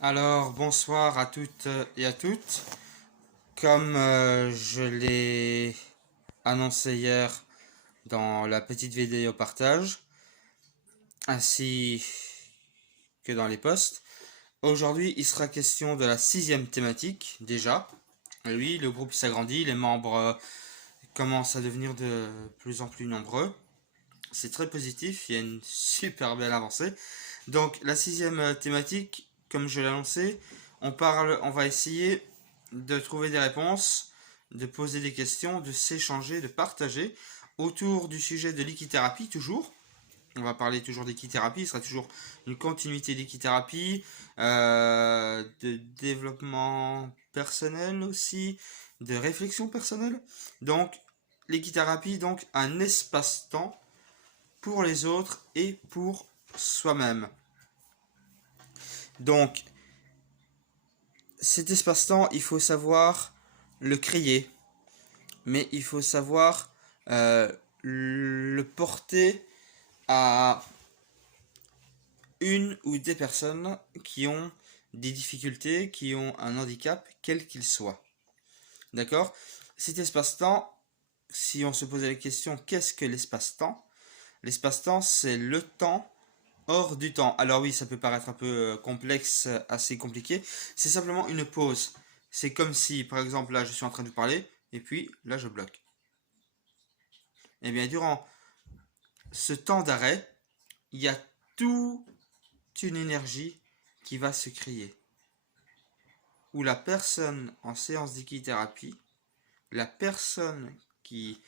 Alors, bonsoir à toutes et à toutes. Comme je l'ai annoncé hier dans la petite vidéo partage, ainsi que dans les posts, aujourd'hui il sera question de la sixième thématique déjà. Et oui, le groupe s'agrandit, les membres commencent à devenir de plus en plus nombreux. C'est très positif, il y a une super belle avancée. Donc la sixième thématique, comme je l'ai annoncé, on va essayer de trouver des réponses, de poser des questions, de s'échanger, de partager autour du sujet de l'équithérapie toujours. On va parler toujours d'équithérapie, il sera toujours une continuité d'équithérapie, de développement personnel aussi, de réflexion personnelle. Donc l'équithérapie, donc un espace-temps pour les autres et pour soi-même. Donc, cet espace-temps, il faut savoir le créer, mais il faut savoir le porter à une ou des personnes qui ont des difficultés, qui ont un handicap, quel qu'il soit. D'accord? Cet espace-temps, si on se posait la question, qu'est-ce que l'espace-temps? L'espace-temps, c'est le temps hors du temps. Alors oui, ça peut paraître un peu complexe, assez compliqué. C'est simplement une pause. C'est comme si, par exemple, là, je suis en train de parler, et puis là, je bloque. Eh bien, durant ce temps d'arrêt, il y a toute une énergie qui va se créer. Où la personne en séance d'équithérapie, la personne qui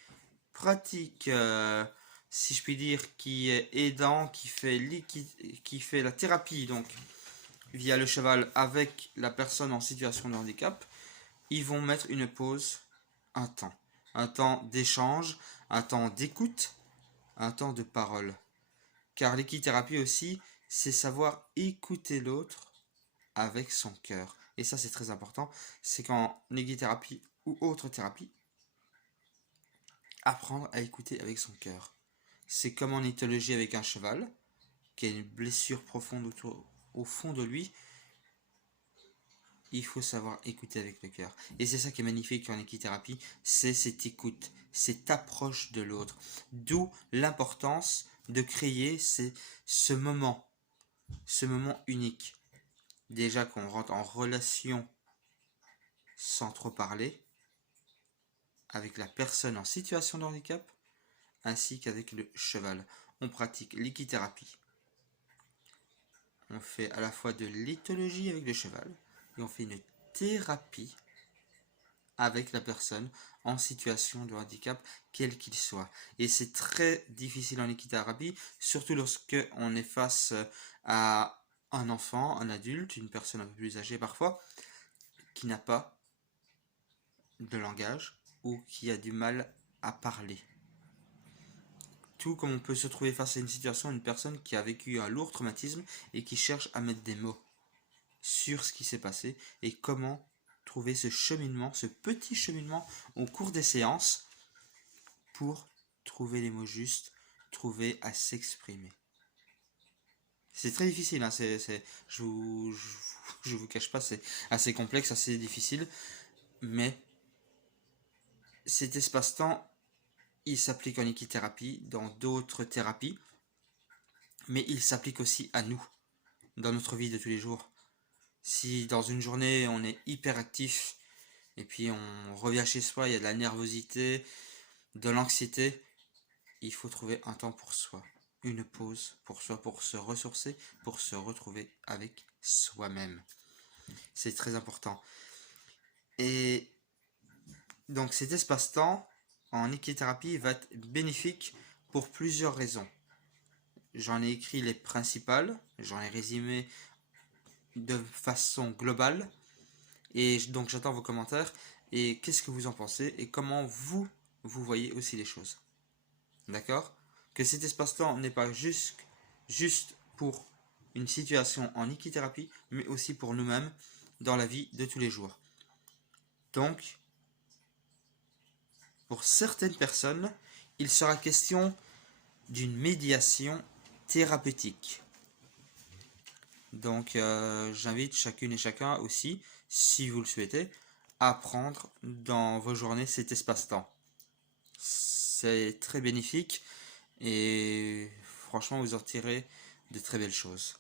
pratique, si je puis dire, qui est aidant, qui fait la thérapie, donc via le cheval avec la personne en situation de handicap, ils vont mettre une pause, un temps d'échange, un temps d'écoute, un temps de parole. Car l'équithérapie aussi, c'est savoir écouter l'autre avec son cœur. Et ça, c'est très important. C'est qu'en équithérapie ou autre thérapie, apprendre à écouter avec son cœur. C'est comme en éthologie avec un cheval, qui a une blessure profonde au fond de lui. Il faut savoir écouter avec le cœur. Et c'est ça qui est magnifique en équithérapie, c'est cette écoute, cette approche de l'autre. D'où l'importance de créer ce moment unique. Déjà qu'on rentre en relation sans trop parler avec la personne en situation de handicap, ainsi qu'avec le cheval. On pratique l'équithérapie. On fait à la fois de l'éthologie avec le cheval et on fait une thérapie avec la personne en situation de handicap, quel qu'il soit. Et c'est très difficile en équithérapie, surtout lorsque on est face à un enfant, un adulte, une personne un peu plus âgée parfois, qui n'a pas de langage ou qui a du mal à parler. Tout comme on peut se trouver face à une situation, une personne qui a vécu un lourd traumatisme et qui cherche à mettre des mots sur ce qui s'est passé et comment trouver ce cheminement, ce petit cheminement au cours des séances pour trouver les mots justes, trouver à s'exprimer. C'est très difficile, hein, je vous cache pas, c'est assez complexe, assez difficile, mais cet espace-temps, il s'applique en équithérapie, dans d'autres thérapies, mais il s'applique aussi à nous, dans notre vie de tous les jours. Si dans une journée on est hyper actif, et puis on revient chez soi, il y a de la nervosité, de l'anxiété, il faut trouver un temps pour soi, une pause pour soi, pour se ressourcer, pour se retrouver avec soi-même. C'est très important. Et donc cet espace-temps en équithérapie va être bénéfique pour plusieurs raisons. J'en ai écrit les principales, j'en ai résumé de façon globale, et donc j'attends vos commentaires, et qu'est-ce que vous en pensez, et comment vous voyez aussi les choses. D'accord? Que cet espace-temps n'est pas juste pour une situation en équithérapie, mais aussi pour nous-mêmes dans la vie de tous les jours. Donc, pour certaines personnes, il sera question d'une médiation thérapeutique. Donc j'invite chacune et chacun aussi, si vous le souhaitez, à prendre dans vos journées cet espace-temps. C'est très bénéfique et franchement vous en tirez de très belles choses.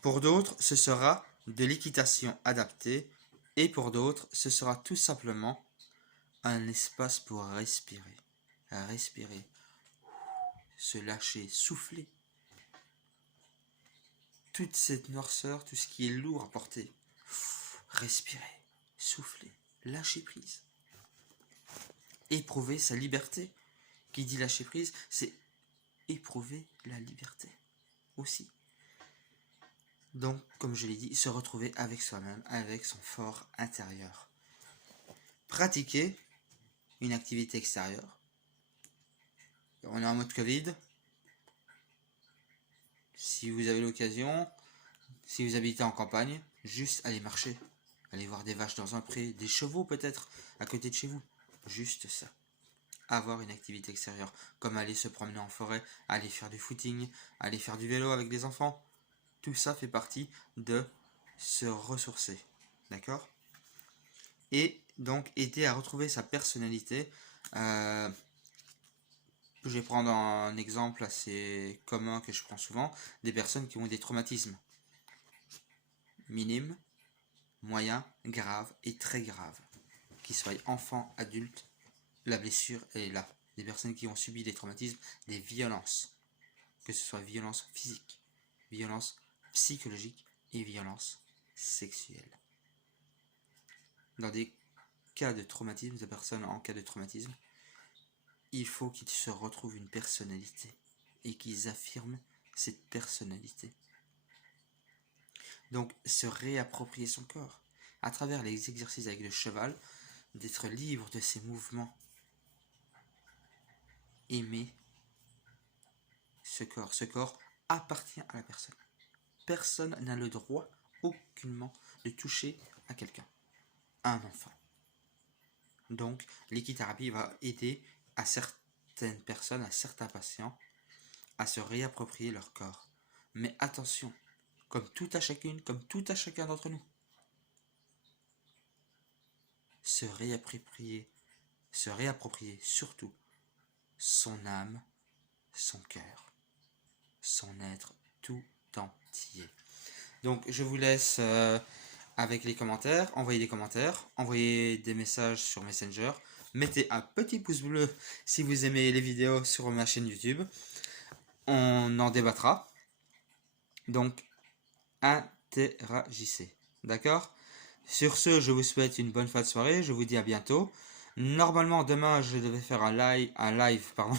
Pour d'autres, ce sera de l'équitation adaptée et pour d'autres, ce sera tout simplement un espace pour respirer. Respirer, se lâcher, souffler. Toute cette noirceur, tout ce qui est lourd à porter. Respirer, souffler, lâcher prise. Éprouver sa liberté. Qui dit lâcher prise, c'est éprouver la liberté aussi. Donc, comme je l'ai dit, se retrouver avec soi-même, avec son fort intérieur. Pratiquer une activité extérieure. On est en mode Covid. Si vous avez l'occasion, si vous habitez en campagne, juste aller marcher. Aller voir des vaches dans un pré, des chevaux peut-être à côté de chez vous. Juste ça. Avoir une activité extérieure, comme aller se promener en forêt, aller faire du footing, aller faire du vélo avec des enfants. Tout ça fait partie de se ressourcer. D'accord? Et donc aider à retrouver sa personnalité. Je vais prendre un exemple assez commun que je prends souvent, des personnes qui ont des traumatismes minimes, moyens, graves et très graves. Qu'ils soient enfants, adultes, la blessure elle est là. Des personnes qui ont subi des traumatismes, des violences, que ce soit violence physique, violence psychologique et violence sexuelle. Dans des cas de traumatisme, de personnes en cas de traumatisme, il faut qu'ils se retrouvent une personnalité et qu'ils affirment cette personnalité. Donc, se réapproprier son corps à travers les exercices avec le cheval, d'être libre de ses mouvements. Aimer ce corps. Ce corps appartient à la personne. Personne n'a le droit aucunement de toucher à quelqu'un, à un enfant. Donc, l'équithérapie va aider à certaines personnes, à certains patients, à se réapproprier leur corps. Mais attention, comme tout à chacune, comme tout à chacun d'entre nous, se réapproprier surtout son âme, son cœur, son être tout entier. Donc, je vous laisse avec les commentaires, envoyez des messages sur Messenger, mettez un petit pouce bleu si vous aimez les vidéos sur ma chaîne YouTube, on en débattra, donc interagissez, d'accord? Sur ce, je vous souhaite une bonne fin de soirée, je vous dis à bientôt. Normalement, demain, je devais faire un live, pardon.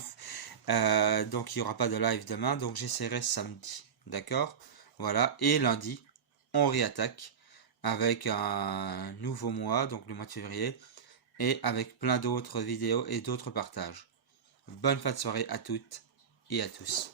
Donc, il n'y aura pas de live demain, donc j'essaierai samedi, d'accord? Voilà, et lundi, on réattaque avec un nouveau mois, donc le mois de février, et avec plein d'autres vidéos et d'autres partages. Bonne fin de soirée à toutes et à tous.